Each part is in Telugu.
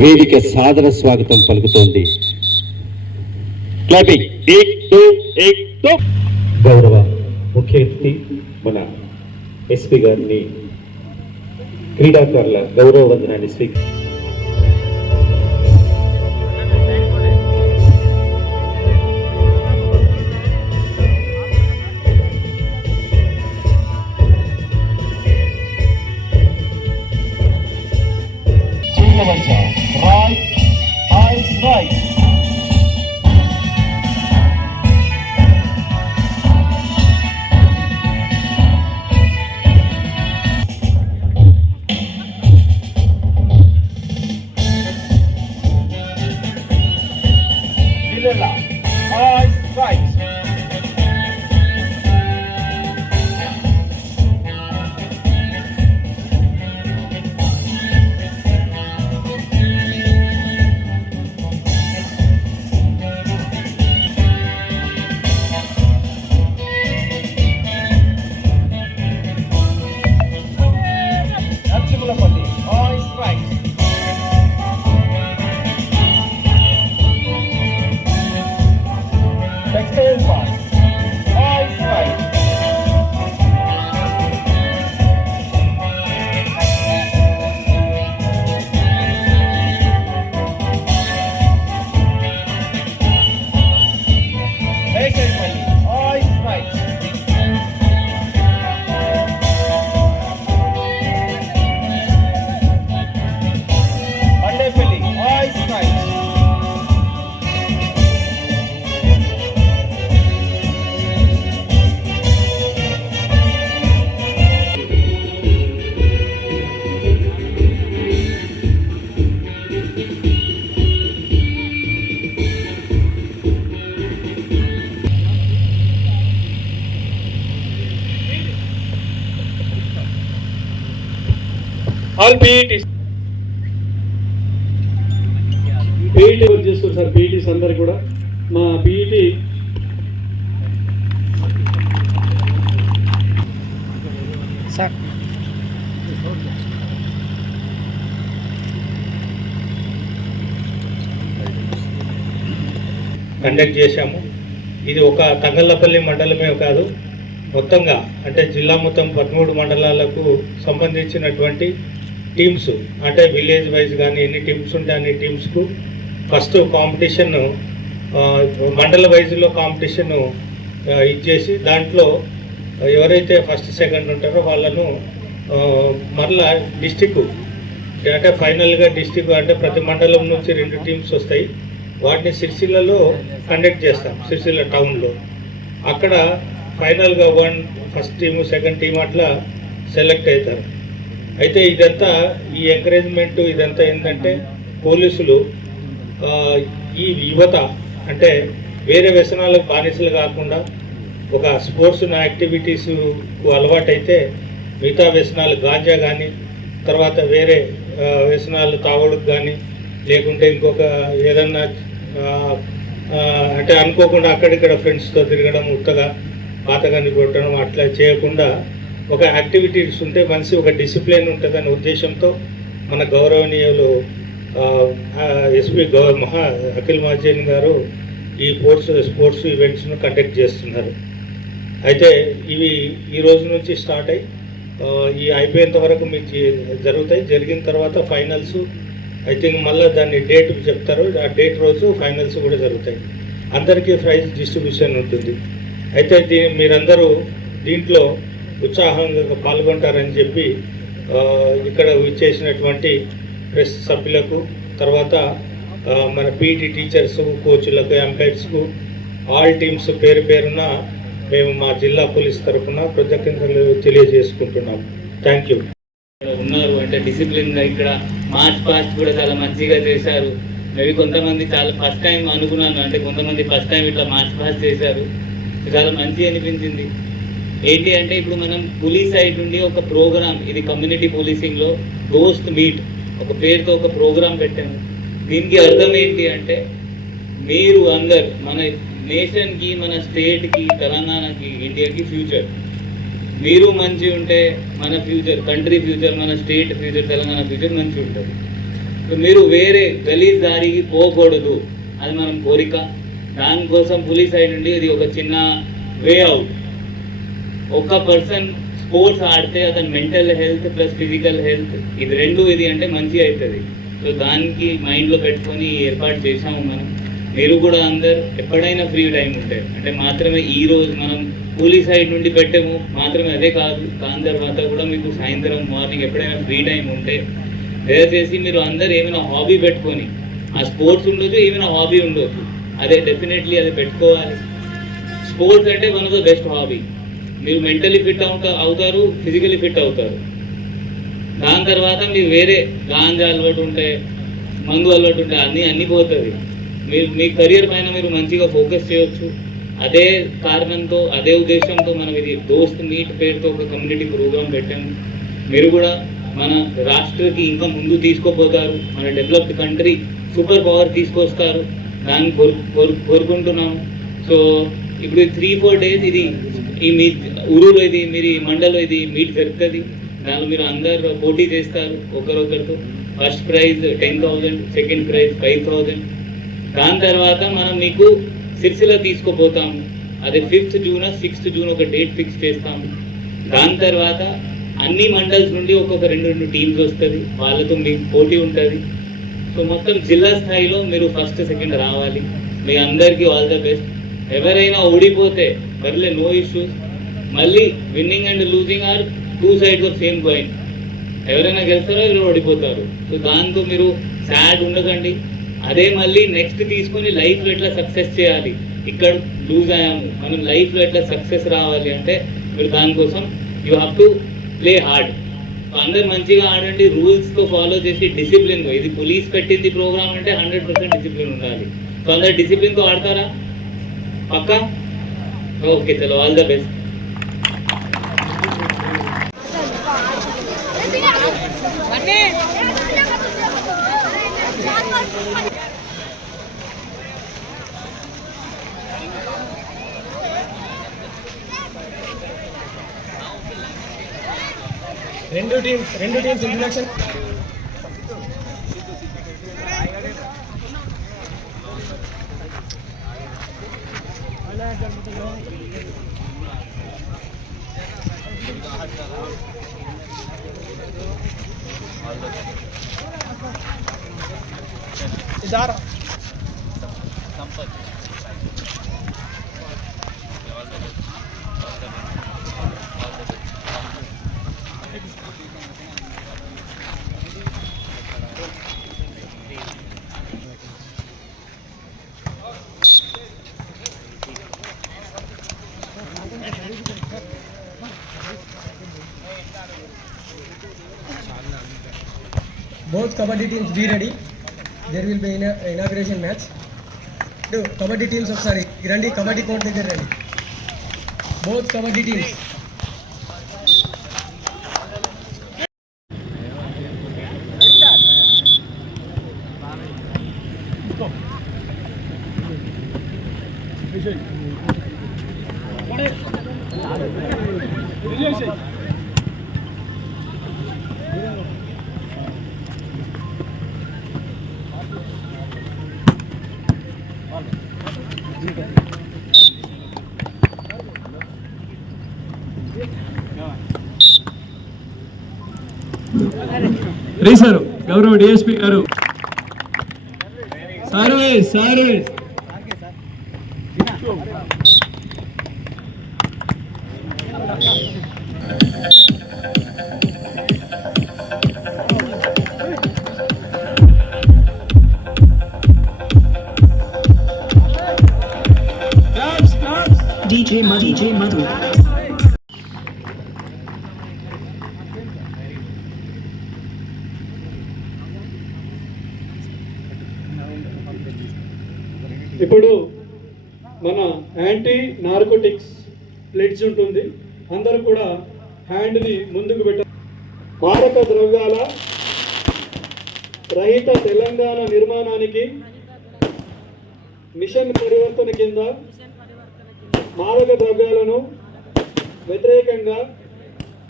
వేదిక సాదర స్వాగతం పలుకుతోంది. క్లాపింగ్. గౌరవ ముఖ్య అతిథి మన ఎస్పీ గారిని క్రీడాకారుల గౌరవ వందనాన్ని స్వీకరించారు. ఆల్ పీఈటీ వర్క్ చేస్తారు సార్. పీఈటీస్ అందరు కూడా మా పీఈటీ సార్ కండక్ట్ చేశాము. ఇది ఒక తంగళ్ళపల్లి మండలమే కాదు, మొత్తంగా అంటే జిల్లా మొత్తం 13 మండలాలకు సంబంధించినటువంటి టీమ్స్, అంటే విలేజ్ వైజ్ కానీ ఎన్ని టీమ్స్ ఉంటే అన్ని టీమ్స్కు ఫస్ట్ కాంపిటీషన్ మండల వైజ్లో కాంపిటీషన్ ఇచ్చేసి దాంట్లో ఎవరైతే ఫస్ట్ సెకండ్ ఉంటారో వాళ్ళను మరలా డిస్టిక్ అంటే ఫైనల్గా డిస్టిక్ అంటే ప్రతి మండలం నుంచి 2 టీమ్స్ వస్తాయి. వాటిని సిరిసిల్లలో కండక్ట్ చేస్తాం, సిరిసిల్ల టౌన్లో. అక్కడ ఫైనల్గా ఫస్ట్ టీము సెకండ్ టీం అట్లా సెలెక్ట్ అవుతారు. అయితే ఇదంతా ఈ ఎంకరేజ్మెంట్ ఇదంతా ఏంటంటే పోలీసులు ఈ యువత అంటే వేరే వ్యసనాలకు బానిసలు కాకుండా ఒక స్పోర్ట్స్ యాక్టివిటీస్కు అలవాటైతే మిగతా వ్యసనాలు గాంజా కానీ తర్వాత వేరే వ్యసనాలు తాగుడుకు కానీ లేకుంటే ఇంకొక ఏదన్నా అంటే అనుకోకుండా అక్కడిక్కడ ఫ్రెండ్స్తో తిరగడం, ఉత్తగా పాతగాన్ని కొట్టడం అట్లా చేయకుండా ఒక యాక్టివిటీస్ ఉంటే మనిషి ఒక డిసిప్లిన్ ఉంటుందనే ఉద్దేశంతో మన గౌరవనీయులు ఎస్పీ అఖిల్ మహాజన్ గారు ఈ స్పోర్ట్స్ ఈవెంట్స్ను కండక్ట్ చేస్తున్నారు. అయితే ఇవి ఈ రోజు నుంచి స్టార్ట్ అయ్యి ఈ అయిపోయేంత వరకు మీకు జరుగుతాయి. జరిగిన తర్వాత ఫైనల్స్ ఐ థింక్ మళ్ళీ దాన్ని డేట్ చెప్తారు. ఆ డేట్ రోజు ఫైనల్స్ కూడా జరుగుతాయి. అందరికీ ప్రైజ్ డిస్ట్రిబ్యూషన్ ఉంటుంది. అయితే మీరందరూ దీంట్లో ఉత్సాహంగా పాల్గొంటారని చెప్పి ఇక్కడ ఇచ్చేసినటువంటి ప్రెస్ సభ్యులకు, తర్వాత మన పీటీ టీచర్స్, కోచ్లకు, ఎంపైర్స్కు, ఆల్ టీమ్స్ పేరు పేరున మేము మా జిల్లా పోలీస్ తరఫున కృతజ్ఞతలు తెలియజేసుకుంటున్నాం. Thank you. ఉన్నారు అంటే డిసిప్లిన్గా ఇక్కడ మార్చ్ పాస్ట్ కూడా చాలా మంచిగా చేశారు. మేబీ కొంతమంది చాలా ఫస్ట్ టైం అనుకున్నాను, అంటే కొంతమంది ఫస్ట్ టైం ఇట్లా మార్చ్ పాస్ట్ చేశారు. చాలా మంచి అనిపించింది. ఏంటి అంటే ఇప్పుడు మనం పోలీస్ సైడ్ నుండి ఒక ప్రోగ్రామ్, ఇది కమ్యూనిటీ పోలీసింగ్లో దోస్త్ మీట్ ఒక పేరుతో ఒక ప్రోగ్రామ్ పెట్టాము. దీనికి అర్థం ఏంటి అంటే మీరు అందరు మన నేషన్కి, మన స్టేట్కి, తెలంగాణకి, ఇండియాకి ఫ్యూచర్. మీరు మంచి ఉంటే మన ఫ్యూచర్, కంట్రీ ఫ్యూచర్, మన స్టేట్ ఫ్యూచర్, తెలంగాణ ఫ్యూచర్ మంచి ఉంటుంది. సో మీరు వేరే గలీజ్ దారికి పోకూడదు, అది మనం కోరిక. దానికోసం పోలీస్ సైడ్ నుండి ఇది ఒక చిన్న వే అవుట్. ఒక పర్సన్ స్పోర్ట్స్ ఆడితే అతని mental health plus physical health ఇది రెండు అంటే మంచిగా అవుతుంది. సో దానికి మైండ్లో పెట్టుకొని ఏర్పాటు చేసాము మనం. మీరు కూడా అందరు ఎప్పుడైనా ఫ్రీ టైం ఉంటే అంటే మాత్రమే ఈరోజు మనం పోలీస్ సైడ్ నుండి పెట్టాము మాత్రమే అదే కాదు, దాని తర్వాత కూడా మీకు సాయంత్రం మార్నింగ్ ఎప్పుడైనా ఫ్రీ టైం ఉంటే దయచేసి మీరు అందరు ఏమైనా హాబీ పెట్టుకొని, ఆ స్పోర్ట్స్ ఉండొచ్చు ఏమైనా హాబీ ఉండొచ్చు, అదే డెఫినెట్లీ అది పెట్టుకోవాలి. స్పోర్ట్స్ అంటే one of the best hobby. మీరు మెంటలీ ఫిట్ అవుతారు, ఫిజికలీ ఫిట్ అవుతారు. దాని తర్వాత మీరు వేరే గాంజా అలవాటు ఉంటే, మందు అలవాటు ఉంటే అన్నీ పోతుంది. మీరు మీ కెరియర్ పైన మీరు మంచిగా ఫోకస్ చేయొచ్చు. అదే కారణంతో అదే ఉద్దేశంతో మనం ఇది దోస్త్ మీట్ పేరుతో ఒక కమ్యూనిటీ ప్రోగ్రామ్ పెట్టాము. మీరు కూడా మన రాష్ట్రకి ఇంకా ముందు తీసుకుపోతారు, మన డెవలప్డ్ కంట్రీ సూపర్ పవర్ తీసుకొస్తారు, దాన్ని కోరుకుంటున్నాము. సో ఇప్పుడు 3-4 days ఇది ఈ మీ ఊరులో ఇది మీరు ఈ మండలో ఇది మీట్ జరుగుతుంది. దానిలో మీరు అందరు పోటీ చేస్తారు ఒకరొకరితో. First prize 10,000, second prize 5,000. దాని తర్వాత మనం మీకు సిరిసిల్ల తీసుకుపోతాము. అదే 5th June 6th June ఒక డేట్ ఫిక్స్ చేస్తాము. దాని తర్వాత అన్ని మండల్స్ నుండి ఒక్కొక్క 2 టీమ్స్ వస్తుంది, వాళ్ళతో మీకు పోటీ ఉంటుంది. సో మొత్తం జిల్లా స్థాయిలో మీరు ఫస్ట్ సెకండ్ రావాలి. మీ అందరికీ ఆల్ ద బెస్ట్. ఎవరైనా ఓడిపోతే పర్లే, నో ఇష్యూస్. మళ్ళీ winning and losing are 2 sides of same coin. ఎవరైనా గెలుస్తారో ఎవరు ఓడిపోతారు. సో దాంతో మీరు సాడ్ ఉండకండి. అదే మళ్ళీ నెక్స్ట్ తీసుకొని లైఫ్లో ఎట్లా సక్సెస్ చేయాలి, ఇక్కడ లూజ్ అయ్యాము, మనం లైఫ్లో ఎట్లా సక్సెస్ రావాలి అంటే మీరు దానికోసం you have to play hard. అందరు మంచిగా ఆడండి, రూల్స్తో ఫాలో చేసి డిసిప్లిన్గా. ఇది పోలీస్ పెట్టింది ప్రోగ్రామ్ అంటే 100% డిసిప్లిన్ ఉండాలి. సో అందరు డిసిప్లిన్తో ఆడతారా? పక్కా? ఓకే, చలో, ఆల్ ద బెస్ట్. రెండు టీమ్స్ ఇంట్రడక్షన్. ఇదారా both kabaddi teams be ready. There will be inauguration match. Do kabaddi teams ఒకసారి రండి, kabaddi court దగ్గర రండి. Both kabaddi teams. రీసారు గౌరవ డిఎస్పీ గారు. Service DJ Madhu. ఇప్పుడు మన యాంటీ నార్కోటిక్స్ ప్లెడ్జ్ ఉంటుంది. అందరూ కూడా హ్యాండ్ని ముందుకు పెట్టారు. మాదక ద్రవ్యాల రహిత తెలంగాణ నిర్మాణానికి మిషన్ పరివర్తన కింద మాదక ద్రవ్యాలను వ్యతిరేకంగా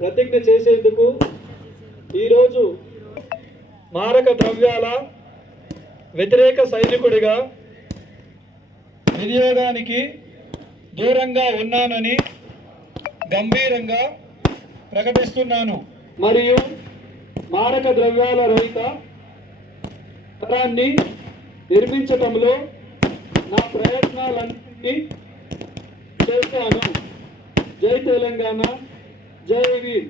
ప్రతిజ్ఞ చేసేందుకు ఈరోజు మారక ద్రవ్యాల వ్యతిరేక సైనికుడిగా వినియోగానికి దూరంగా ఉన్నానని గంభీరంగా ప్రకటిస్తున్నాను మరియు మారక ద్రవ్యాల రహిత తరాన్ని నిర్మించడంలో నా ప్రయత్నాలన్నింటినీ చేస్తాను. జై తెలంగాణ, జై వీర్.